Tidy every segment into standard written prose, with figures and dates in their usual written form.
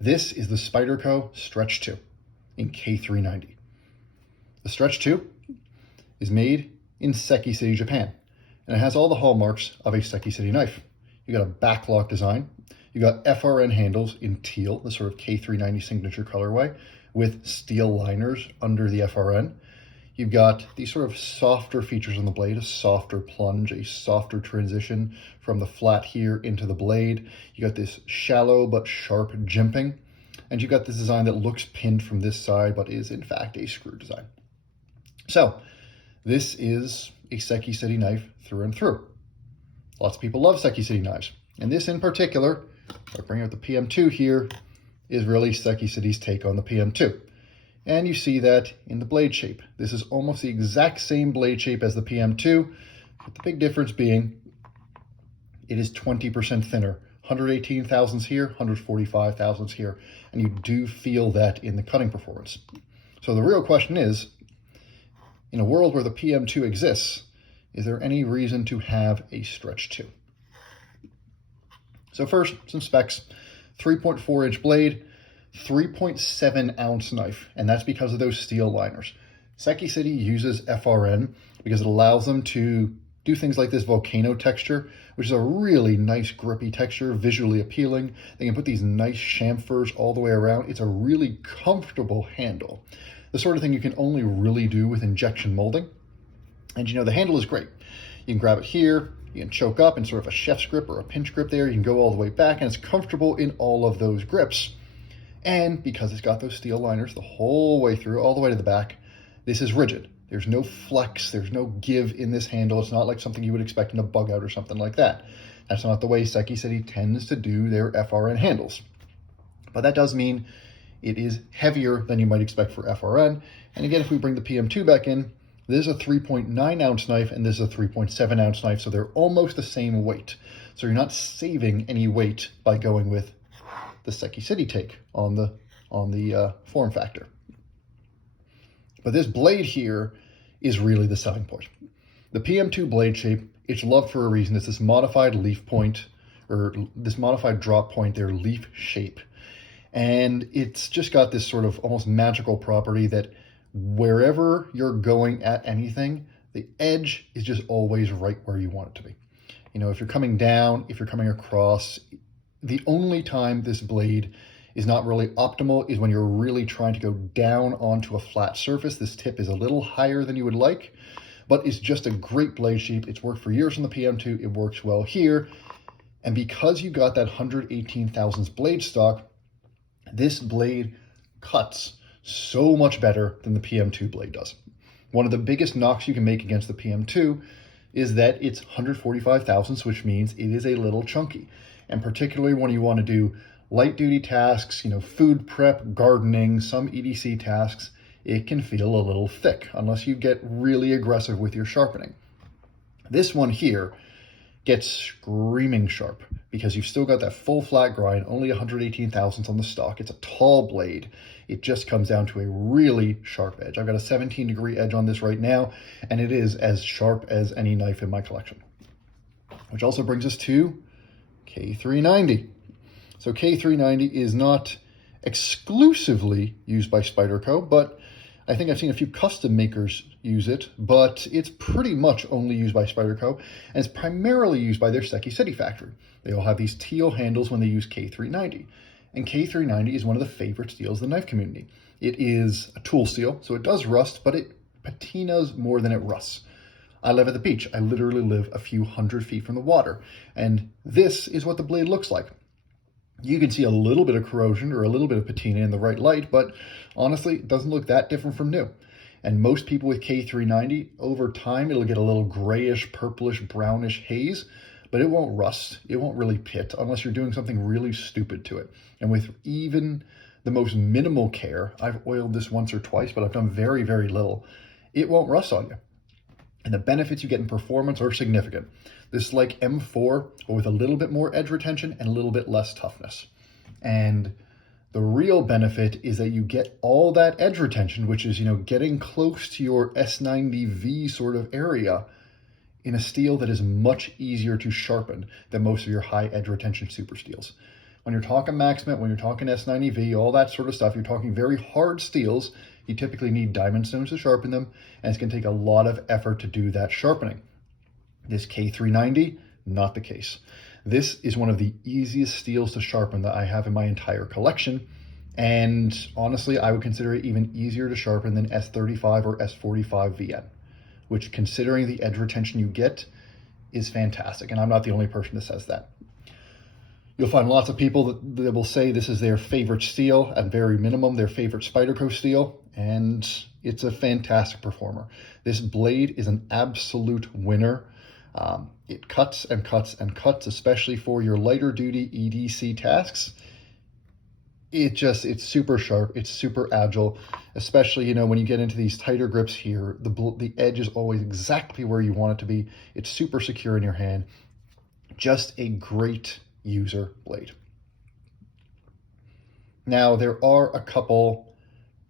This is the Spyderco Stretch 2 in K390. The Stretch 2 is made in Seki City, Japan, and it has all the hallmarks of a Seki City knife. You got a backlock design, you got FRN handles in teal, the sort of K390 signature colorway, with steel liners under the FRN. You've got these sort of softer features on the blade, a softer plunge, a softer transition from the flat here into the blade. You got this shallow but sharp jimping, and you've got this design that looks pinned from this side but is in fact a screw design. So this is a Seki City knife through and through. Lots of people love Seki City knives, and this in particular, if I bring out the PM2 here, is really Seki City's take on the PM2. And you see that in the blade shape. This is almost the exact same blade shape as the PM2, with the big difference being it is 20% thinner. 118 thousandths here, 145 thousandths here, and you do feel that in the cutting performance. So the real question is, in a world where the PM2 exists, is there any reason to have a Stretch 2? So first, some specs. 3.4 inch blade, 3.7 ounce knife, and that's because of those steel liners. Seki City uses FRN because it allows them to do things like this volcano texture, which is a really nice grippy texture, visually appealing. They can put these nice chamfers all the way around. It's a really comfortable handle. The sort of thing you can only really do with injection molding. And you know, the handle is great. You can grab it here, you can choke up in sort of a chef's grip or a pinch grip there. You can go all the way back, and it's comfortable in all of those grips. And because it's got those steel liners the whole way through, all the way to the back, this is rigid. There's no flex, there's no give in this handle. It's not like something you would expect in a bug out or something like that. That's not the way Seki City tends to do their FRN handles. But that does mean it is heavier than you might expect for FRN. And again, if we bring the PM2 back in, this is a 3.9 ounce knife and this is a 3.7 ounce knife, so they're almost the same weight. So you're not saving any weight by going with the Seki City take on the form factor. But this blade here is really the selling point. The PM2 blade shape, it's loved for a reason. It's this modified leaf point, or this modified drop point, their leaf shape. And it's just got this sort of almost magical property that wherever you're going at anything, the edge is just always right where you want it to be. You know, if you're coming down, if you're coming across, the only time this blade is not really optimal is when you're really trying to go down onto a flat surface. This tip is a little higher than you would like, but it's just a great blade shape. It's worked for years on the PM2. It works well here. And because you got that 118 thousandths blade stock, this blade cuts so much better than the PM2 blade does. One of the biggest knocks you can make against the PM2 is that it's 145 thousandths, which means it is a little chunky. And particularly when you want to do light duty tasks, you know, food prep, gardening, some EDC tasks, it can feel a little thick unless you get really aggressive with your sharpening. This one here gets screaming sharp because you've still got that full flat grind, only 118 thousandths on the stock. It's a tall blade. It just comes down to a really sharp edge. I've got a 17-degree edge on this right now, and it is as sharp as any knife in my collection. Which also brings us to K390. So K390 is not exclusively used by Spyderco, but I think I've seen a few custom makers use it, but it's pretty much only used by Spyderco, and it's primarily used by their Seki City factory. They all have these teal handles when they use K390, and K390 is one of the favorite steels of the knife community. It is a tool steel, so it does rust, but it patinas more than it rusts. I live at the beach. I literally live a few hundred feet from the water, and this is what the blade looks like. You can see a little bit of corrosion or a little bit of patina in the right light, but honestly, it doesn't look that different from new. And most people with K390, over time, it'll get a little grayish, purplish, brownish haze, but it won't rust. It won't really pit unless you're doing something really stupid to it. And with even the most minimal care, I've oiled this once or twice, but I've done very, very little, it won't rust on you. And the benefits you get in performance are significant. This is like M4, but with a little bit more edge retention and a little bit less toughness. And the real benefit is that you get all that edge retention, which is, you know, getting close to your S90V sort of area in a steel that is much easier to sharpen than most of your high edge retention super steels. When you're talking Maxmet, when you're talking S90V, all that sort of stuff, you're talking very hard steels. You typically need diamond stones to sharpen them, and it's going to take a lot of effort to do that sharpening. This K390, not the case. This is one of the easiest steels to sharpen that I have in my entire collection, and honestly, I would consider it even easier to sharpen than S35 or S45 VN, which, considering the edge retention you get, is fantastic, and I'm not the only person that says that. You'll find lots of people that will say this is their favorite steel, at very minimum, their favorite Spyderco steel, and it's a fantastic performer. This blade is an absolute winner. It cuts and cuts and cuts, especially for your lighter duty EDC tasks. It's super sharp, it's super agile, especially, you know, when you get into these tighter grips here, the edge is always exactly where you want it to be. It's super secure in your hand. Just a great user blade. Now, there are a couple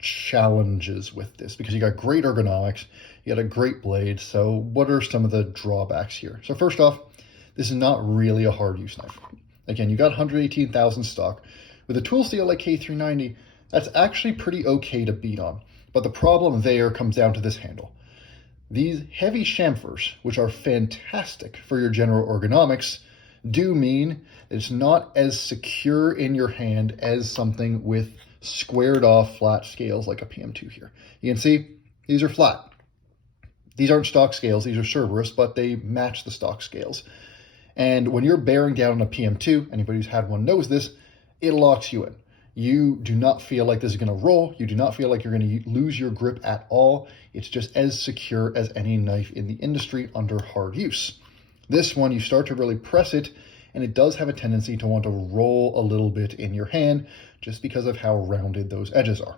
challenges with this because you got great ergonomics, you got a great blade. So what are some of the drawbacks here? So first off, this is not really a hard use knife. Again, you got 118,000 stock. With a tool steel like K390, that's actually pretty okay to beat on. But the problem there comes down to this handle. These heavy chamfers, which are fantastic for your general ergonomics, do mean that it's not as secure in your hand as something with squared off flat scales like a PM2 here. You can see these are flat. These aren't stock scales, these are Cerberus, but they match the stock scales. And when you're bearing down on a PM2, anybody who's had one knows this, it locks you in. You do not feel like this is going to roll. You do not feel like you're going to lose your grip at all. It's just as secure as any knife in the industry under hard use. This one, you start to really press it, and it does have a tendency to want to roll a little bit in your hand just because of how rounded those edges are.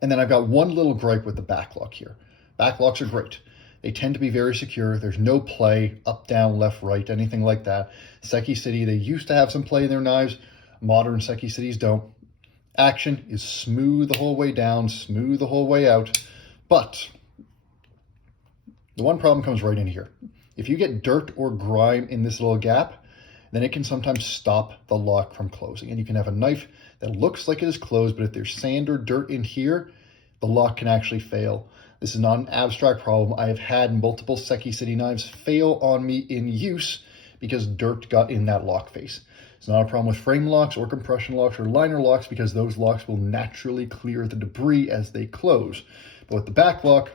And then I've got one little gripe with the backlock here. Backlocks are great. They tend to be very secure. There's no play, up, down, left, right, anything like that. Seki City, they used to have some play in their knives. Modern Seki Cities don't. Action is smooth the whole way down, smooth the whole way out. But the one problem comes right in here. If you get dirt or grime in this little gap, then it can sometimes stop the lock from closing. And you can have a knife that looks like it is closed, but if there's sand or dirt in here, the lock can actually fail. This is not an abstract problem. I have had multiple Seki City knives fail on me in use because dirt got in that lock face. It's not a problem with frame locks or compression locks or liner locks because those locks will naturally clear the debris as they close. But with the back lock,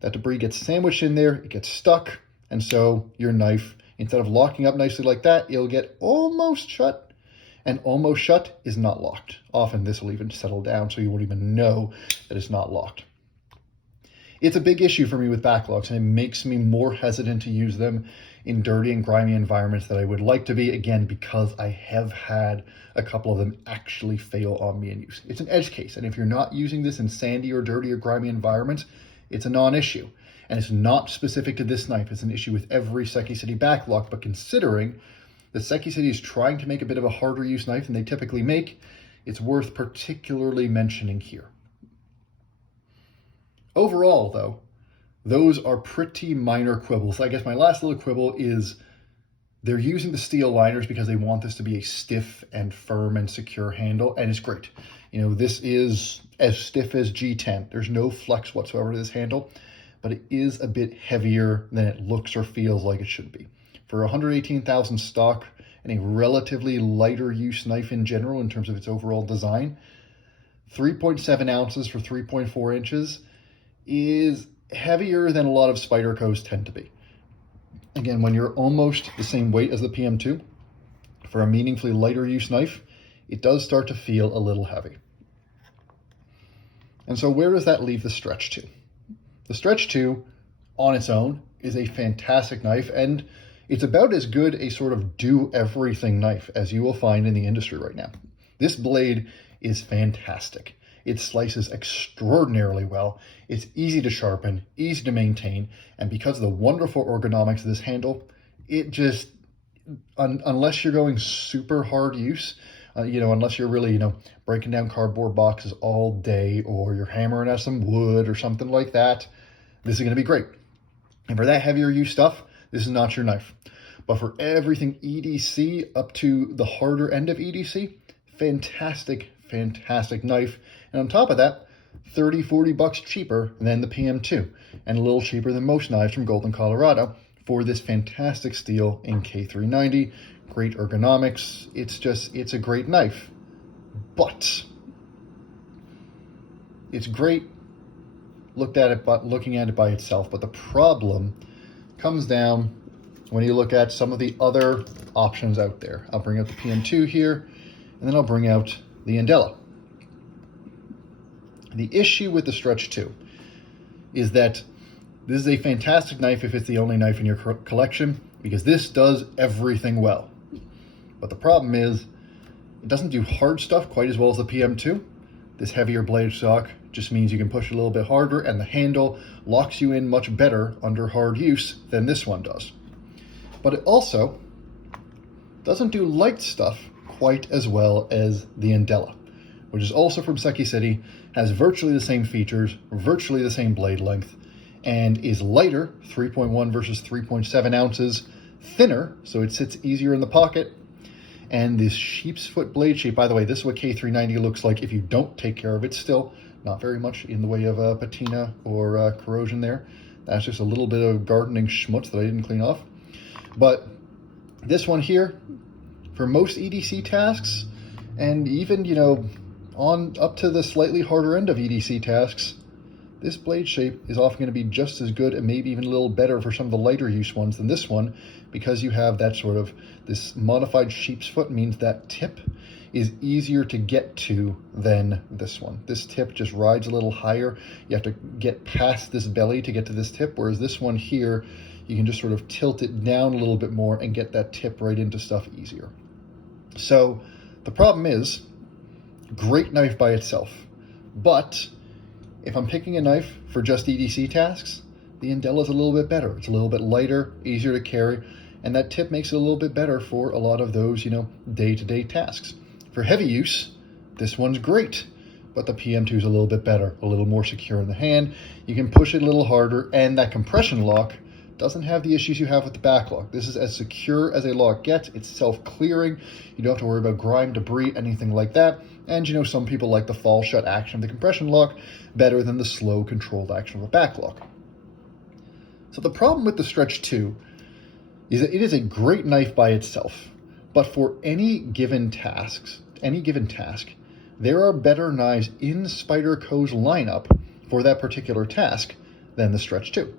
that debris gets sandwiched in there, it gets stuck, and so your knife, instead of locking up nicely like that, it'll get almost shut, and almost shut is not locked. Often this will even settle down so you won't even know that it's not locked. It's a big issue for me with backlocks, and it makes me more hesitant to use them in dirty and grimy environments that I would like to be, again, because I have had a couple of them actually fail on me in use. It's an edge case, and if you're not using this in sandy or dirty or grimy environments, it's a non-issue. And it's not specific to this knife. It's an issue with every Seki City backlock, but considering the Seki City is trying to make a bit of a harder use knife than they typically make, it's worth particularly mentioning here. Overall, though, those are pretty minor quibbles. I guess my last little quibble is they're using the steel liners because they want this to be a stiff and firm and secure handle, and it's great. You know, this is as stiff as G10. There's no flex whatsoever to this handle, but it is a bit heavier than it looks or feels like it should be. For 118,000 stock and a relatively lighter use knife in general in terms of its overall design, 3.7 ounces for 3.4 inches is heavier than a lot of Spydercos tend to be. Again, when you're almost the same weight as the PM2, for a meaningfully lighter use knife, it does start to feel a little heavy. And so where does that leave the Stretch 2? The Stretch 2, on its own, is a fantastic knife, and it's about as good a sort of do-everything knife as you will find in the industry right now. This blade is fantastic. It slices extraordinarily well. It's easy to sharpen, easy to maintain, and because of the wonderful ergonomics of this handle, it just, unless you're going super hard use, unless you're really, breaking down cardboard boxes all day, or you're hammering out some wood or something like that, this is going to be great. And for that heavier use stuff, this is not your knife. But for everything EDC up to the harder end of EDC, fantastic, fantastic knife. And on top of that, 30, 40 bucks cheaper than the PM2 and a little cheaper than most knives from Golden, Colorado for this fantastic steel in K390. Great ergonomics. It's a great knife. But it's great looking at it by itself. But the problem comes down when you look at some of the other options out there. I'll bring out the PM2 here, and then I'll bring out the Andela. The issue with the Stretch 2 is that this is a fantastic knife if it's the only knife in your collection, because this does everything well. But the problem is, it doesn't do hard stuff quite as well as the PM2. This heavier blade stock just means you can push a little bit harder, and the handle locks you in much better under hard use than this one does. But it also doesn't do light stuff quite as well as the Andela, which is also from Seki City, has virtually the same features, virtually the same blade length, and is lighter, 3.1 versus 3.7 ounces, thinner, so it sits easier in the pocket. And this sheep's foot blade shape, by the way, this is what K390 looks like if you don't take care of it still. Not very much in the way of patina or corrosion there. That's just a little bit of gardening schmutz that I didn't clean off. But this one here, for most EDC tasks, and even, on up to the slightly harder end of EDC tasks, this blade shape is often going to be just as good and maybe even a little better for some of the lighter use ones than this one, because you have that sort of, this modified sheep's foot means that tip is easier to get to than this one. This tip just rides a little higher. You have to get past this belly to get to this tip, whereas this one here, you can just sort of tilt it down a little bit more and get that tip right into stuff easier. So the problem is, great knife by itself, but if I'm picking a knife for just EDC tasks, the Andela is a little bit better. It's a little bit lighter, easier to carry, and that tip makes it a little bit better for a lot of those, day-to-day tasks. For heavy use, this one's great, but the PM2 is a little bit better, a little more secure in the hand. You can push it a little harder, and that compression lock doesn't have the issues you have with the back lock. This is as secure as a lock gets. It's self-clearing. You don't have to worry about grime, debris, anything like that. And some people like the fall shut action of the compression lock better than the slow controlled action of a back lock. So the problem with the Stretch 2 is that it is a great knife by itself, but for any given task, there are better knives in Spyderco's lineup for that particular task than the Stretch 2.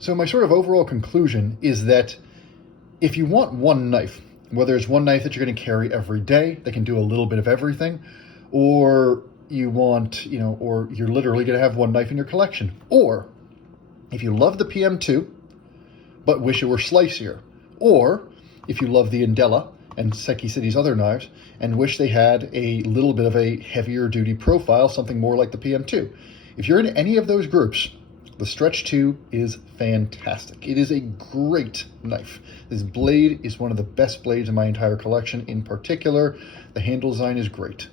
So my sort of overall conclusion is that if you want one knife, whether it's one knife that you're going to carry every day that can do a little bit of everything, or you want, or you're literally going to have one knife in your collection, or if you love the PM2 but wish it were slicier, or if you love the Andela and Seki City's other knives and wish they had a little bit of a heavier duty profile, something more like the PM2. If you're in any of those groups, the Stretch 2 is fantastic. It is a great knife. This blade is one of the best blades in my entire collection. In particular, the handle design is great.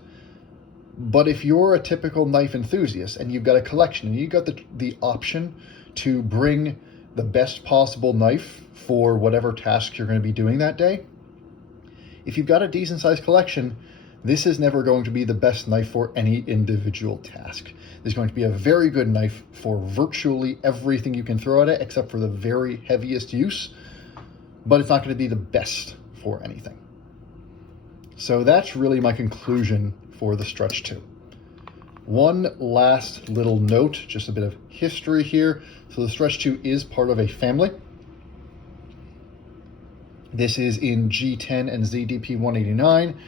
But if you're a typical knife enthusiast and you've got a collection and you've got the option to bring the best possible knife for whatever task you're going to be doing that day, if you've got a decent sized collection, this is never going to be the best knife for any individual task. It's going to be a very good knife for virtually everything you can throw at it, except for the very heaviest use, but it's not going to be the best for anything. So that's really my conclusion for the Stretch 2. One last little note, just a bit of history here. So the Stretch 2 is part of a family. This is in G10 and ZDP 189.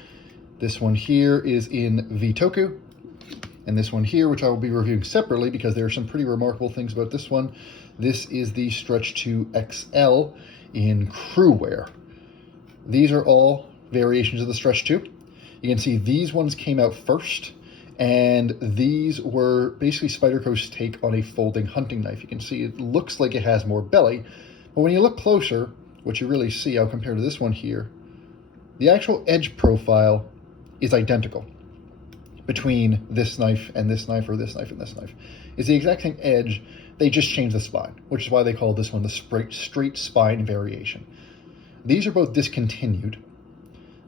This one here is in Vitoku. And this one here, which I will be reviewing separately because there are some pretty remarkable things about this one. This is the Stretch 2 XL in crew wear. These are all variations of the Stretch 2. You can see these ones came out first, and these were basically Spyderco's take on a folding hunting knife. You can see it looks like it has more belly, but when you look closer, what you really see, I'll compare to this one here, the actual edge profile is identical between this knife and this knife, or this knife and this knife. It's the exact same edge, they just changed the spine, which is why they call this one the straight spine variation. These are both discontinued.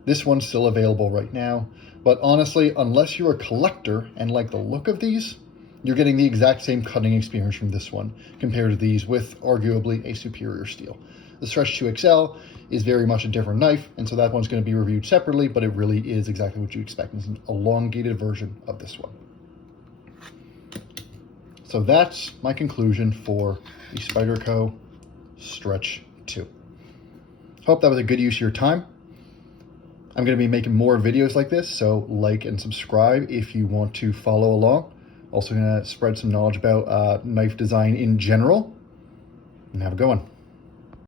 This one's still available right now, but honestly, unless you're a collector and like the look of these, you're getting the exact same cutting experience from this one compared to these with arguably a superior steel. The Stretch 2XL is very much a different knife, and so that one's going to be reviewed separately, but it really is exactly what you expect. It's an elongated version of this one. So that's my conclusion for the Spyderco Stretch 2. Hope that was a good use of your time. I'm going to be making more videos like this, so like and subscribe if you want to follow along. Also going to spread some knowledge about knife design in general, and have a good one.